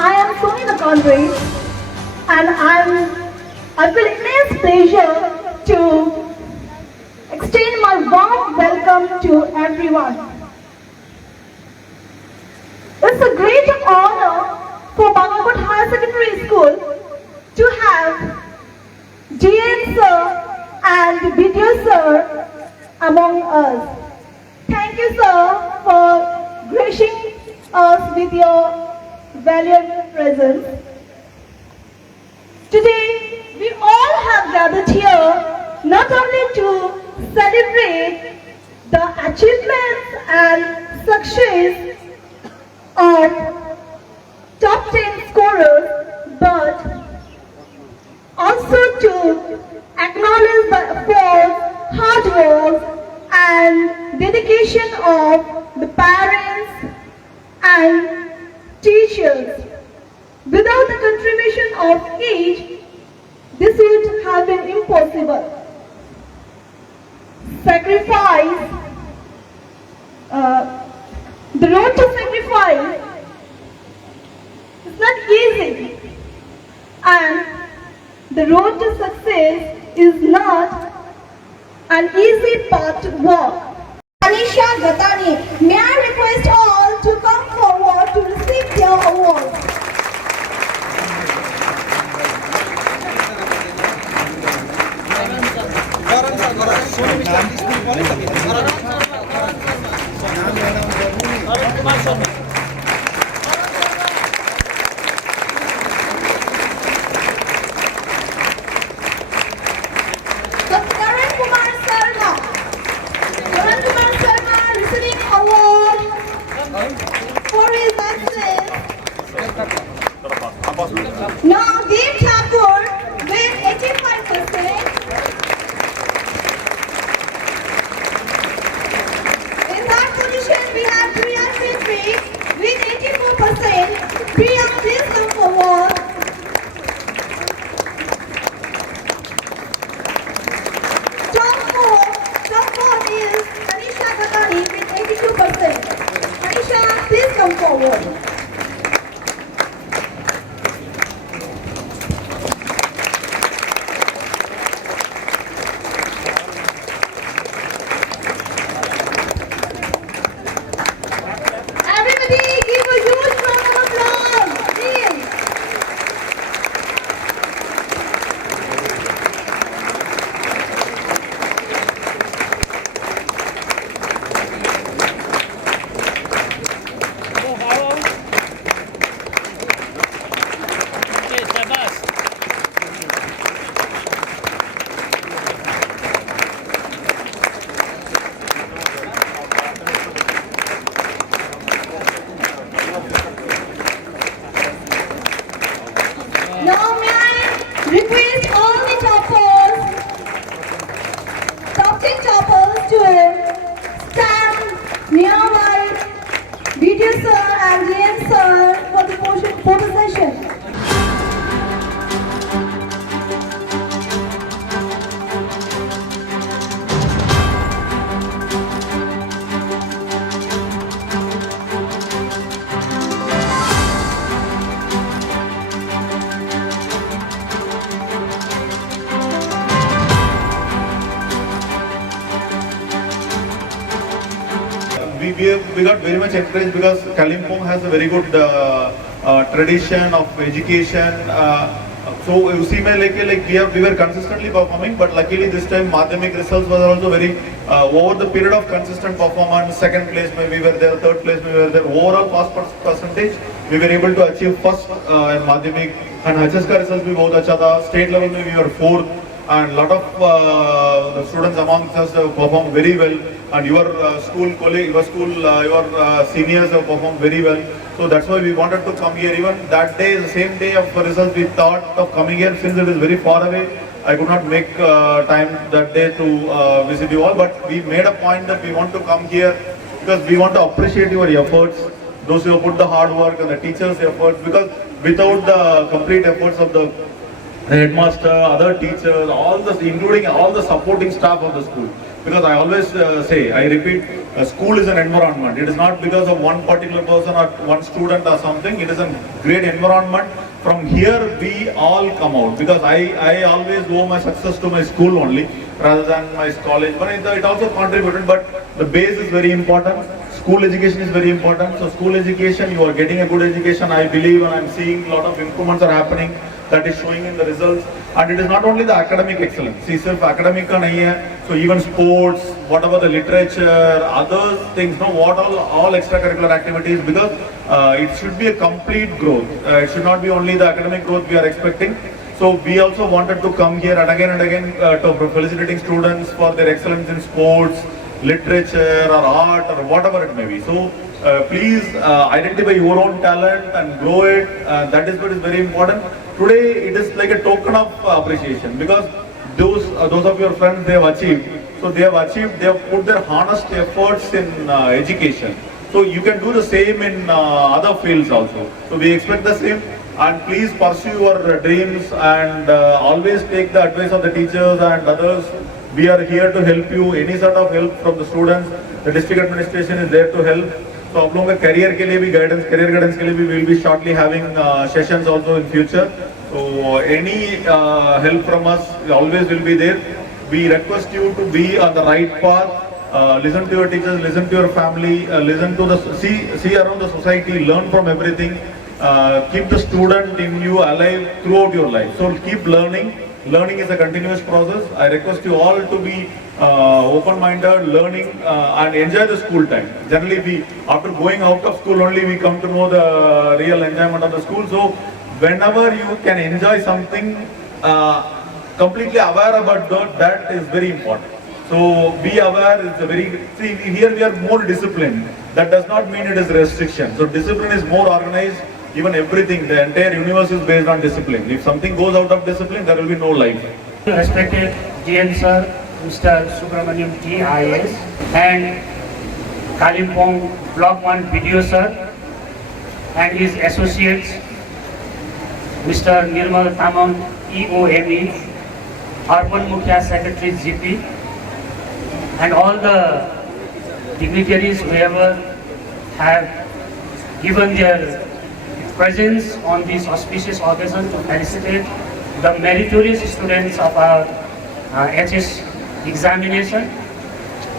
I am Sunita Conway, and I feel immense pleasure to extend my warm welcome to everyone. It's a great honor for Bangkok Higher Secondary School to have GN sir and BDO sir among us. Thank you, sir, for gracing us with your valuable presence. Today, we all have gathered here not only to celebrate the achievements and success of top 10 scorers, but also to acknowledge the efforts, hard work, and dedication of the parents and teachers. Without the contribution of each, this would have been impossible. Sacrifice, the road to sacrifice is not easy, and the road to success is not an easy path to walk. Anisha Gatani, may I request all to come forward to receive their award. Karan Kumar Sharma receiving award for his excellence. Now Dev Thakur with 85%. In that position we have Priya Chitri with 84%. Priya, please come forward. Top four is Anisha Gatani with 82%. Anisha, please come forward. Everybody give a huge round of applause, please. Now may I request all the top 10 toppers to stand nearby BDO sir and GM sir for the photo session. We got very much encouraged because Kalimpong has a very good tradition of education. So usi mein like we were consistently performing, but luckily this time Madhyamik results were also very over the period of consistent performance. Second place we were there, third place we were there. Overall pass percentage we were able to achieve first in Madhyamik, and HSK results भी बहुत अच्छा था. State level में we were fourth. and lot of the students amongst us have performed very well, and your school colleague, your seniors have performed very well. So that's why we wanted to come here. Even that day, the same day of results, we thought of coming here since it is very far away. I could not make time that day to visit you all, but we made a point that we want to come here because we want to appreciate your efforts, those who have put the hard work and the teachers' efforts, because without the complete efforts of the headmaster, other teachers, including all the supporting staff of the school. Because I always say, I repeat, school is an environment. It is not because of one particular person or one student or something. It is a great environment. From here, we all come out. Because I always owe my success to my school only, rather than my college. But it also contributed, but the base is very important. School education is very important. So school education, you are getting a good education, I believe, and I'm seeing a lot of improvements are happening. That is showing in the results, and it is not only the academic excellence. See, सिर्फ academic का नहीं है. So even sports, whatever the literature, other things, no, what all extracurricular activities, because it should be a complete growth. It should not be only the academic growth we are expecting. So we also wanted to come here and again to felicitating students for their excellence in sports, literature or art or whatever it may be. So please identify your own talent and grow it. That is what is very important. Today it is like a token of appreciation, because those of your friends, they have achieved. So they have put their honest efforts in education. So you can do the same in other fields also. So we expect the same, and please pursue your dreams and always take the advice of the teachers and others. We are here to help you. Any sort of help from the students, the district administration is there to help. So आप लोगों का career के लिए भी career guidance के लिए भी we will be shortly having sessions also in future. So any help from us always will be there. We request you to be on the right path. Listen to your teachers, listen to your family, listen to see around the society, learn from everything. Keep the student in you alive throughout your life. So keep learning. Learning is a continuous process. I request you all to be open-minded, learning and enjoy the school time. Generally, after going out of school only, we come to know the real enjoyment of the school. So whenever you can enjoy something, completely aware about that is very important. So be aware. See, here we are more disciplined. That does not mean it is restriction. So discipline is more organized. Even everything, the entire universe is based on discipline. If something goes out of discipline, there will be no life. Respected GN sir, Mr. Subramaniam T. IAS, and Kalimpong Block 1 BDO sir, and his associates, Mr. Nirmal Tamang EOME, Urban Mukhya Secretary GP, and all the dignitaries whoever have given their presence on this auspicious occasion to felicitate the meritorious students of our HS examination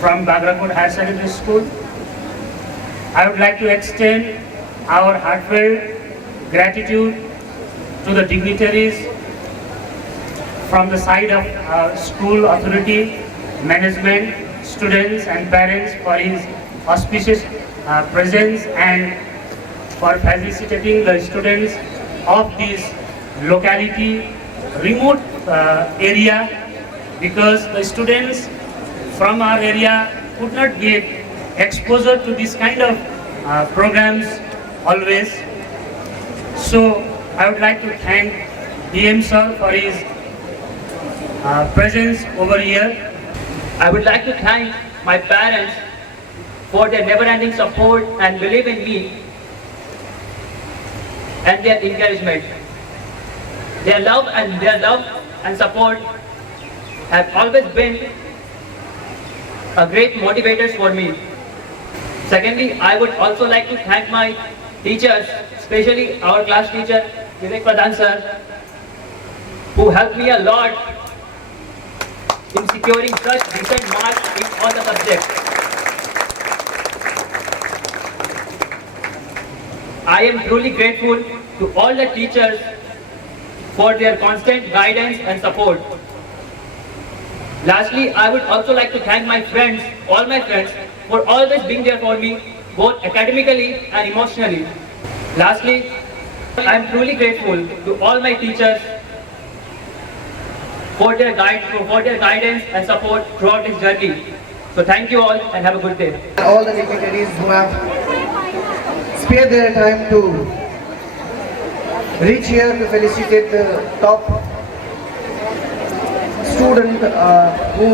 from Bagrakot Higher Secondary School. I would like to extend our heartfelt gratitude to the dignitaries from the side of our school authority, management, students and parents for his auspicious presence and for facilitating the students of this locality, remote area, because the students from our area could not get exposure to this kind of programs always. So I would like to thank DM sir for his presence over here. I would like to thank my parents for their never-ending support and belief in me and their encouragement. Their love and support have always been a great motivators for me. Secondly, I would also like to thank my teachers, especially our class teacher Vivek Pradhan sir, who helped me a lot in securing such decent marks in all the subjects. I am truly grateful to all the teachers for their constant guidance and support. Lastly, I would also like to thank my friends, all my friends, for always being there for me, both academically and emotionally. Lastly, I am truly grateful to all my teachers for their guidance and support throughout this journey. So thank you all and have a good day. All the dignitaries who have spared their time to reach here to felicitate the top student who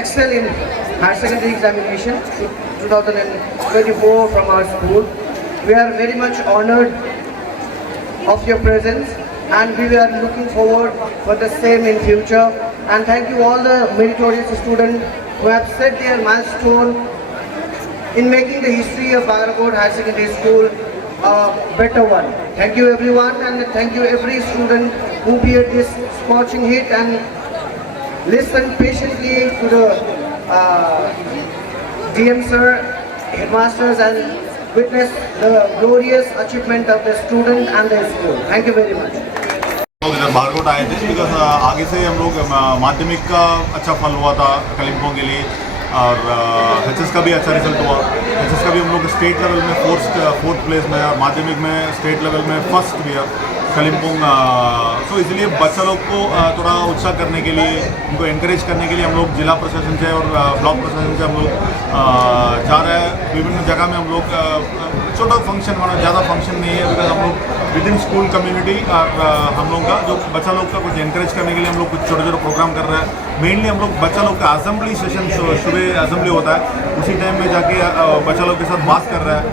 excel in higher secondary examination 2024 from our school. We are very much honored of your presence and we are looking forward for the same in future. And thank you all the meritorious students who have set their milestone in making the history of Bagarkot Higher Secondary School a better one. Thank you everyone and thank you every student who bear this scorching heat and listen patiently to the DM sir, headmasters and witness the glorious achievement of the student and the school. Thank you very much. लोग इधर बागरकोट आए थे because आगे से हम लोग माध्यमिक का अच्छा फल हुआ था कालिम्पोंग के लिए और एचएस का भी अच्छा रिजल्ट हुआ। एचएस का भी हम लोग स्टेट लेवल में फोर्थ प्लेस में और माध्यमिक में स्टेट लेवल में फर्स्ट भी है कालिम्पोंग। तो इसलिए बच्चा लोग को थोड़ा उत्साह करने के लिए उनको एनकरेज करने के लिए हम लोग जिला प्रशासन से और ब्लॉक प्रशासन से हम लोग जा रहे हैं। विभिन्न जगह में हम लोग छोटा फंक्शन माना, ज़्यादा फंक्शन नहीं है बिकॉज हम लोग विद इन स्कूल कम्युनिटी और हम लोग का जो बच्चा लोग का कुछ एनकरेज करने के लिए हम लोग कुछ छोटे छोटे प्रोग्राम कर रहे हैं। मेनली हम लोग बच्चा लोग का असेंबली सेशन सुबह असेंबली होता है उसी टाइम में जाके बच्चा लोग के साथ बात कर रहा है।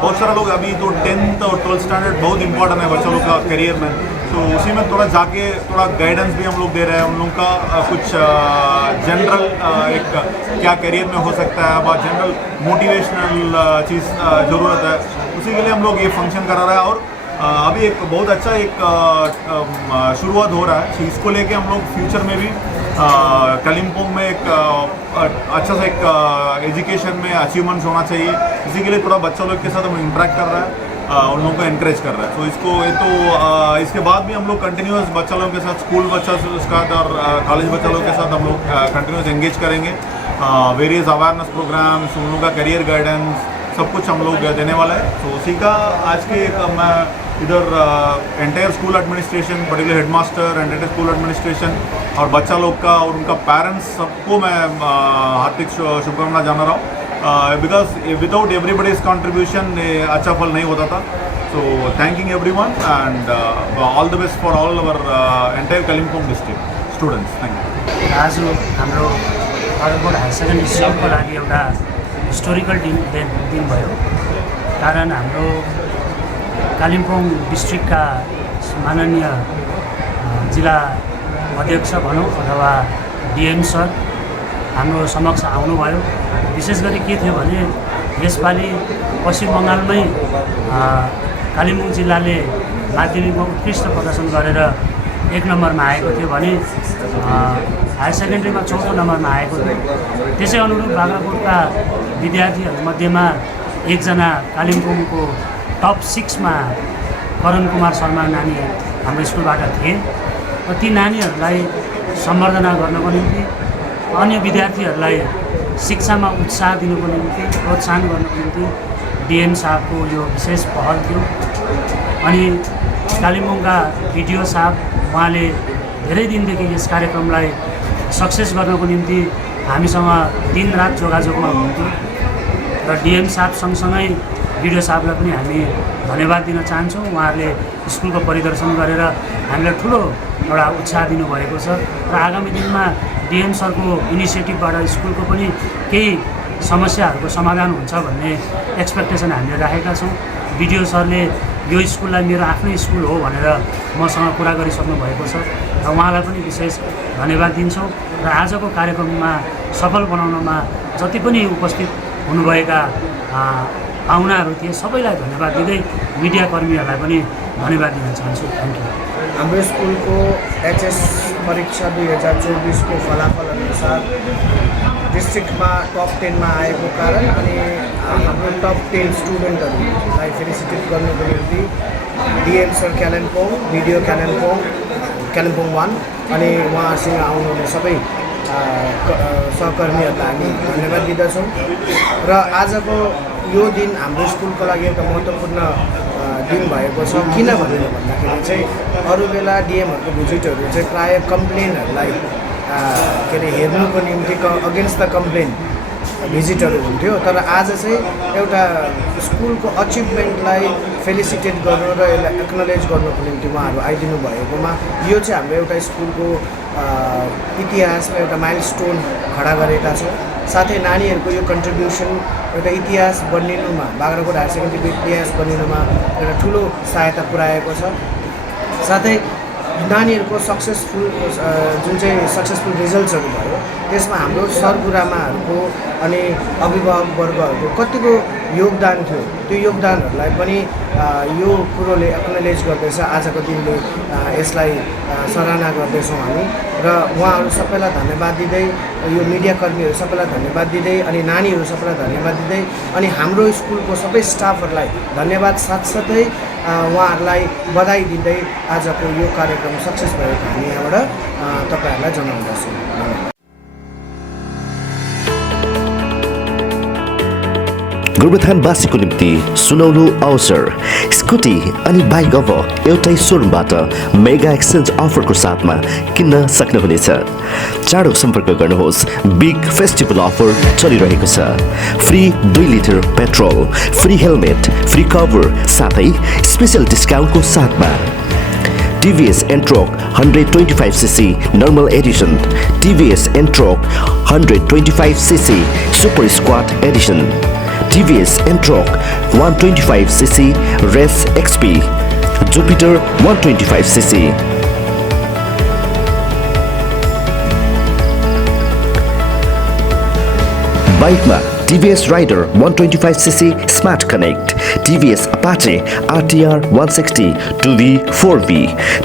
बहुत सारा लोग अभी तो 10th और 12th स्टैंडर्ड बहुत इंपॉर्टेंट है बच्चा लोग का करियर में, तो उसी में थोड़ा जाके थोड़ा गाइडेंस भी हम लोग दे रहे हैं। उन लोग का कुछ जनरल एक क्या करियर में हो सकता है और जनरल मोटिवेशनल चीज़ ज़रूरत है, उसी के लिए हम लोग ये फंक्शन करा रहा है। और अभी एक बहुत अच्छा एक शुरुआत हो रहा है, तो इसको लेके हम लोग फ्यूचर में भी कालिम्पोंग में एक अच्छा सा एक एजुकेशन में अचीवमेंट्स होना चाहिए, इसी के लिए थोड़ा बच्चा लोग के साथ हम इंटरेक्ट कर रहे हैं, उन लोगों को एनकरेज कर रहा है। तो इसको ये तो इसके बाद भी हम लोग कंटिन्यूस बच्चा लोगों के साथ स्कूल बच्चा उसका और कॉलेज बच्चा लोगों के साथ हम लोग कंटिन्यूस एंगेज करेंगे। वेरियस अवेयरनेस प्रोग्राम्स, उन लोगों का करियर गाइडेंस सब कुछ हम लोग देने वाला है। तो उसी का आज के मैं इधर entire school administration, particular headmaster, entire school administration और बच्चा लोग का और उनका पेरेंट्स सबको मैं हार्दिक शुभकामना जाना रहा हूँ बिकॉज विदाउट एवरीबडीज कॉन्ट्रीब्यूशन अच्छा फल नहीं होता था। So thanking everyone and all the best for all our entire Kalimpong district students. Thank you. आज हाम्रो बाग्राकोट हायर सेकेन्डरी स्कुलको लागि एउटा हिस्टोरिकल दिन भयो, कारण हाम्रो कालिम्पोङ डिस्ट्रिक्टका माननीय जिल्ला अध्यक्ष भनौँ अथवा डिएम सर हाम्रो समक्ष आउनुभयो। विशेष गरी के थियो भने यसपालि पश्चिम बङ्गालमै कालिम्पोङ जिल्लाले माध्यमिकमा उत्कृष्ट प्रदर्शन गरेर 1 नम्बरमा आएको थियो भने हायर सेकेन्ड्रीमा 4औं नम्बरमा आएको थियो। त्यसै अनुरूप बाग्राकोटका विद्यार्थीहरूमध्येमा एकजना कालिम्पोङको टप 6 मा करण कुमार शर्मा नानी हाम्रो स्कुलबाट थिए र ती नानीहरूलाई सम्बर्धना गर्नको निम्ति अन्य विद्यार्थीहरूलाई शिक्षामा उत्साह दिनुको निम्ति प्रोत्साहन गर्नको निम्ति डिएम साहबको यो विशेष पहल थियो। अनि कालिम्पोङका बिडिओ साहब उहाँले धेरै दिनदेखि यस कार्यक्रमलाई सक्सेस गर्नको निम्ति हामीसँग दिनरात जोगाजोगमा हुनुहुन्थ्यो र डिएम साहब सँगसँगै बिडिओ साहबलाई पनि हामी धन्यवाद दिन चाहन्छौँ। उहाँहरूले स्कुलको परिदर्शन गरेर हामीलाई ठुलो एउटा उत्साह दिनुभएको छ र आगामी दिनमा डिएम सरको इनिसिएटिभबाट स्कुलको पनि केही समस्याहरूको समाधान हुन्छ भन्ने एक्सपेक्टेसन हामीले राखेका छौँ। बिडिओ सरले यो स्कुललाई मेरो आफ्नै स्कुल हो भनेर मसँग कुरा गरिसक्नु भएको छ र उहाँलाई पनि विशेष धन्यवाद दिन्छौँ। र आजको कार्यक्रममा सफल बनाउनमा जति पनि उपस्थित हुनुभएका पाहुनाहरू थिए सबैलाई धन्यवाद दिँदै मिडिया कर्मीहरूलाई पनि धन्यवाद दिन चाहन्छु। Thank you. हाम्रो स्कुलको एचएस परीक्षा 2024 को फलाफल अनुसार डिस्ट्रिक्टमा टप 10 मा आएको कारण अनि हाम्रो टप 10 स्टुडेन्टहरूलाई फेलिसिटेट गर्नको निम्ति DM sir Kalimpong, video Kalimpong 1 अनि उहाँसँग आउनुहुने सबै सहकर्मीहरूलाई हामी धन्यवाद दिँदछौँ। र आजको यो दिन हाम्रो स्कुलको लागि एउटा महत्त्वपूर्ण दिनुभएको छ। किन भनेर भन्दाखेरि चाहिँ अरू बेला डिएमहरूको भिजिटहरू चाहिँ प्रायः कम्प्लेनहरूलाई के अरे हेर्नुको निम्ति अगेन्स्ट द कम्प्लेन भिजिटहरू हुन्थ्यो, तर आज चाहिँ एउटा स्कुलको अचिभमेन्टलाई फेलिसिटेट गर्नु र यसलाई एक्नोलेज गर्नुको निम्ति उहाँहरू आइदिनु भएकोमा यो चाहिँ हाम्रो एउटा स्कुलको इतिहासमा एउटा माइलस्टोन खडा गरेका छौँ। साथै नानीहरूको यो कन्ट्रिब्युसन एउटा इतिहास बनिनुमा, बाग्राकोट हायर सेकेन्ड्रीको इतिहास बनिनुमा एउटा ठुलो सहायता पुर्याएको छ। साथै नानीहरूको सक्सेसफुल जुन चाहिँ सक्सेसफुल रिजल्ट्सहरू भयो त्यसमा हाम्रो सरगुरुआमाहरूको अनि अभिभावकवर्गहरूको कतिको योगदान थियो, त्यो योगदानहरूलाई पनि यो कुरोले एक्नोलेज गर्दैछ। आजको दिनले यसलाई सराहना गर्दैछौँ हामी र उहाँहरू सबैलाई धन्यवाद दिँदै, यो मिडियाकर्मीहरू सबैलाई धन्यवाद दिँदै अनि नानीहरू सबैलाई धन्यवाद दिँदै अनि हाम्रो स्कुलको सबै स्टाफहरूलाई धन्यवाद साथसाथै उहाँहरूलाई बधाई दिँदै आजको यो कार्यक्रम सक्सेस भएको हामी यहाँबाट तपाईँहरूलाई जनाउँदछौँ। गोरुबथानवासीको निम्ति सुनौलो अवसर, स्कुटी अनि बाइक अब एउटै सोरुमबाट मेगा एक्सचेन्ज अफरको साथमा किन्न सक्नुहुनेछ। चाँडो सम्पर्क गर्नुहोस्, बिग फेस्टिभल अफर चलिरहेको छ। Free 2 litre petrol, free helmet, free cover साथै स्पेशल डिस्काउन्टको साथमा TVS N-Torq 125cc normal edition, TVS N-Torq 125cc super squad edition, TVS N-Torq 125cc race XP, Jupiter 125cc। बाइकमा TVS Rider 125cc Smart Connect, TVS Apache RTR 160 2V 4V,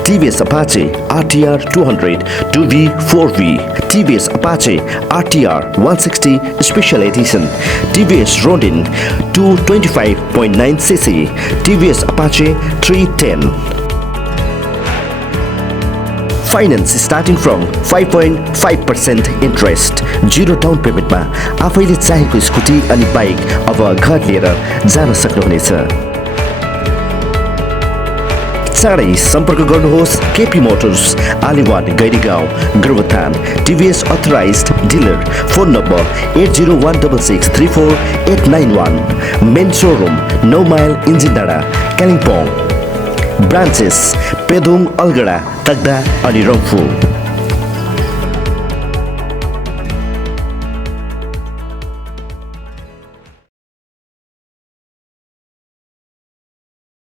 TVS Apache RTR 200 2V 4V, TVS Apache RTR 160 Special Edition, TVS Ronin 225.9cc, TVS Apache 310. Finance starting from 5.5% interest, 0 down payment मा आफैले चाहेको scooty अनि bike अब घर लिएर जान सक्नुहुनेछ। चाँडै सम्पर्क गर्नुहोस् KP motors, Aliwan Gairigaon, Gorubathan, TVS authorized dealer, phone number 8016634891, main showroom 9 mile इन्जिन डाँडा, कालिम्पोङ, ब्रान्चेस पेदोङ, अलगढा, तकदा अनि रम्फू।